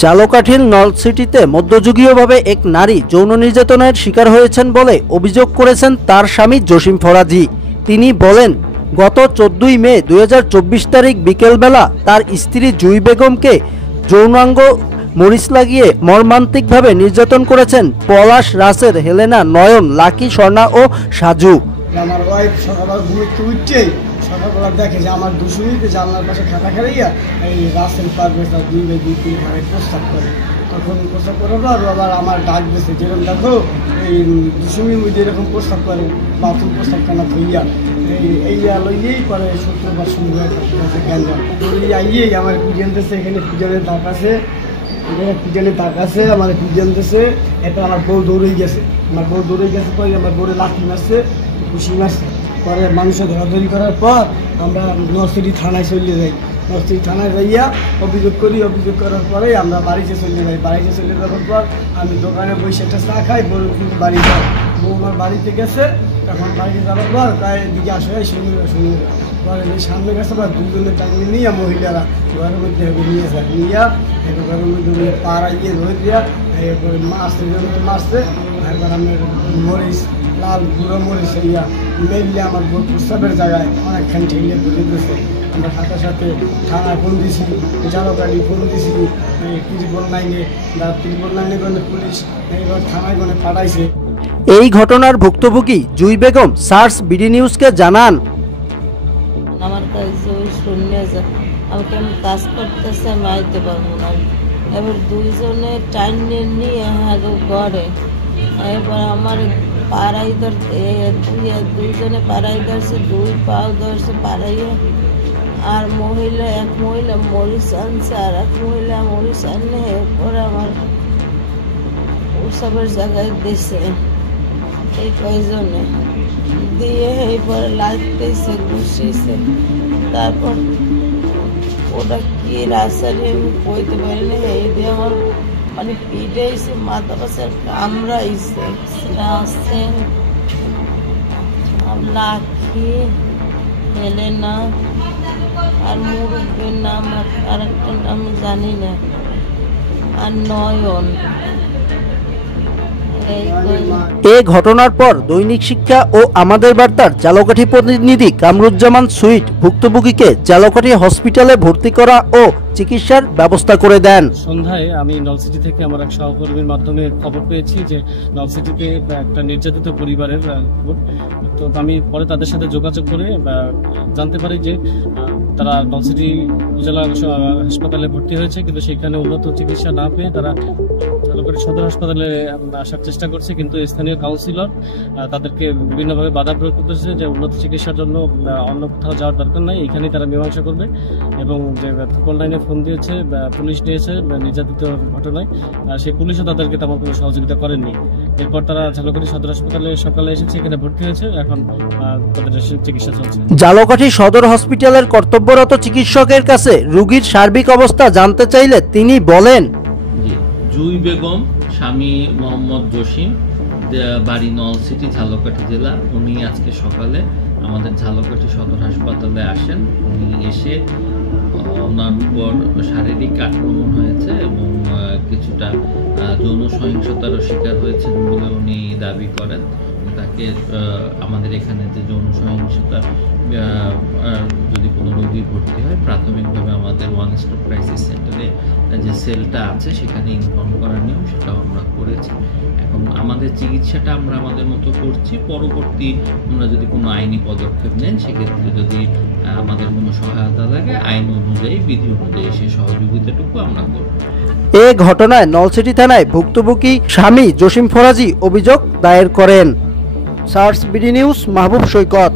ঝালকাঠির নলছিটিতে মধ্যযুগীয়ভাবে এক নারী যৌন নির্যাতনের শিকার হয়েছেন বলে অভিযোগ করেছেন তার স্বামী জসিম ফরাজি। তিনি বলেন, গত 14 মে 2024 তারিখ বিকেলবেলা তার স্ত্রী জুই বেগমকে যৌনাঙ্গ মরিচ লাগিয়ে মর্মান্তিকভাবে নির্যাতন করেছেন পলাশ, রাসেল, হেলেনা, নয়ন, লাকি, স্বর্ণা ও সাজু। আমার ওয়াইফ সকালবেলা ঘুরতে উঠছেই সকালবেলা দেখে যে আমার দুশুমিতে জানলার পাশে খাতা খাড়াইয়া এই রাসেল পারভেজ আর দুই তিন ঘরে প্রস্তাব করে। তখন প্রস্তাব করার পর আবার আমার ডাক দিয়েছে, যেরকম দেখো এই দুশুমির মধ্যে এরকম প্রস্তাব করে, বাথরুম প্রস্তাব কেনা থইয়া এই লইয়েই পরে শুক্রবার শুরু হয়ে গ্যাঞ্জাম আইয়েই আমার পিজন দিয়েছে। এখানে পিজনের দাগ আছে, এখানে পিজনের দাগ আছে, আমার পিজন দিয়েছে। এটা আমার বউ দৌড়েই গেছে, আমার বউ দৌড়েই গেছে পরে আমার বউরে লাঠি মারছে, খুশি মারছে। পরে মানুষের ধরাধরি করার পর আমরা নরসিটি থানায় চলে যাই। নরসিটি থানায় যাইয়া অভিযোগ করি। অভিযোগ করার পরে আমরা বাড়িতে চলে যাই। বাড়িতে চলে যাওয়ার পর আমি দোকানে বসে একটা চা খাই, বউ কিন্তু বাড়ি যাই। বউ আমার বাড়িতে গেছে, তখন বাড়িতে যাওয়ার পর প্রায় দিকে আসে শুনি পরে সামনে গেছে বা দুজনের টাইমে নিয়ে মহিলারা ঘরের মধ্যে নিয়ে যায়। নিয়ে ঘরের মধ্যে পাড়াইয়ে ধরে দিয়া মারছে, মারছে। একবার আমি মরিচ, লাল গুঁড়ো মরিচ ইয়া মেললে আমার প্রস্তাবের জায়গায় অনেকখানি ঠেলে ধরে দিয়েছে। আমরা সাথে সাথে থানায় ফোন দিয়েছি, ঝালকাঠি ফোন দিয়েছি, ত্রিপল লাইনে গণে পুলিশ এইবার থানায় গণে পাঠাইছে। এই ঘটনার ভুক্তভোগী জুই বেগম সার্চ বিডি নিউজকে জানান, আমার কাছে ওই শূন্য আমাকে আমি কাজ করতেছে, আমি আইতে পারবো না। এবার দুইজনে টাইম নিয়ে গড়ে এবার আমার পাড়াই ধরতে দুইজনে পাড়াই ধরছে, দুই পাও ধরছে পাড়াইয়া। আর মহিলা এক মহিলা মরিচ আনছে, আর এক মহিলা মরিচ আনলে এরপরে আমার ওসবের জায়গায় দিছে। এই কয়জনে দিয়ে এরপরে লাগতেছে, ঘুষিয়েছে। তারপর ওটা কি রাস্তাটি আমি কইতে পারি না, এই দিয়ে আমার মানে পিটাইছে, মাথা পাশে কামড়াইছে। রাসেল, লাকি, হেলেনা আর মুরব্বীর নাম আর একটা নাম জানি না, আর নয়ন। এ ঘটনার পর দৈনিক শিক্ষা ও আমাদের বার্তার ঝালকাঠি প্রতিনিধি কামরুজ্জামান সুইট ভুক্তভোগীকে ঝালকাঠি হসপিটালে ভর্তি করা ও চিকিৎসার ব্যবস্থা করে দেন। সন্ধ্যায় আমি নলসিটি থেকে আমার এক সহকর্মীর মাধ্যমে খবর পেয়েছি যে নলসিটিতে একটা নির্যাতিত পরিবারের খবর। তো আমি পরে তাদের সাথে যোগাযোগ করে জানতে পারি যে তারা নলসিটি উপজেলা হাসপাতালে ভর্তি হয়েছে, কিন্তু সেখানে উন্নত চিকিৎসা না পেয়ে তারা ঝালকাঠি সদর হাসপাতালে আসার চেষ্টা করছে। কিন্তু স্থানীয় কাউন্সিলর তাদেরকে বিভিন্নভাবে বাধা প্রয়োগ করতেছে যে উন্নত চিকিৎসার জন্য অন্য কোথাও যাওয়ার দরকার নাই, এখানেই তারা মীমাংসা করবে। এবং যে ট্রিপল লাইনে ফোন দিয়েছে, পুলিশ নিয়েছে নির্যাতিত ঘটনায়, সেই পুলিশও তাদেরকে তেমন কোনো সহযোগিতা করেননি। এরপর তারা ঝালকাঠি সদর হাসপাতালে সকালে এসেছে, এখানে ভর্তি হয়েছে, এখন তাদের চিকিৎসা চলছে। ঝালকাঠি সদর হসপিটালের কর্তব্যরত চিকিৎসকের কাছে রোগীর সার্বিক অবস্থা জানতে চাইলে তিনি বলেন, জুই বেগম, স্বামী মোহাম্মদ জসিম, বাড়ি নলছিটি, ঝালকাঠি জেলা। উনি আজকে সকালে আমাদের ঝালকাঠি সদর হাসপাতালে আসেন। উনি এসে ওনার উপর শারীরিক আক্রমণ হয়েছে এবং কিছুটা যৌন সহিংসতারও শিকার হয়েছেন বলে উনি দাবি করেন। তাকে আমাদের এখানে যে যৌন সহিংসতা যদি কোনো রোগী ভর্তি হয়, প্রাথমিকভাবে আমাদের ওয়ান স্টপ ক্রাইসিস সেন্টারে যে সেলটা আছে সেখানে ইনফর্ম করার নিয়ম সেটাও আমরা করেছি। এখন আমাদের চিকিৎসাটা আমরা আমাদের মতো করছি। পরবর্তী আমরা যদি কোনো আইনি পদক্ষেপ নেন, সেক্ষেত্রে যদি আমাদের কোনো সহায়তা লাগে, আইন অনুযায়ী বিধি অনুযায়ী সেই সহযোগিতাটুকু আমরা করব। এ ঘটনায় নলছিটি থানায় ভুক্তভোগী স্বামী জসিম ফরাজি অভিযোগ দায়ের করেন। সার্চ বিডি নিউজ, মাহবুব সৈকত।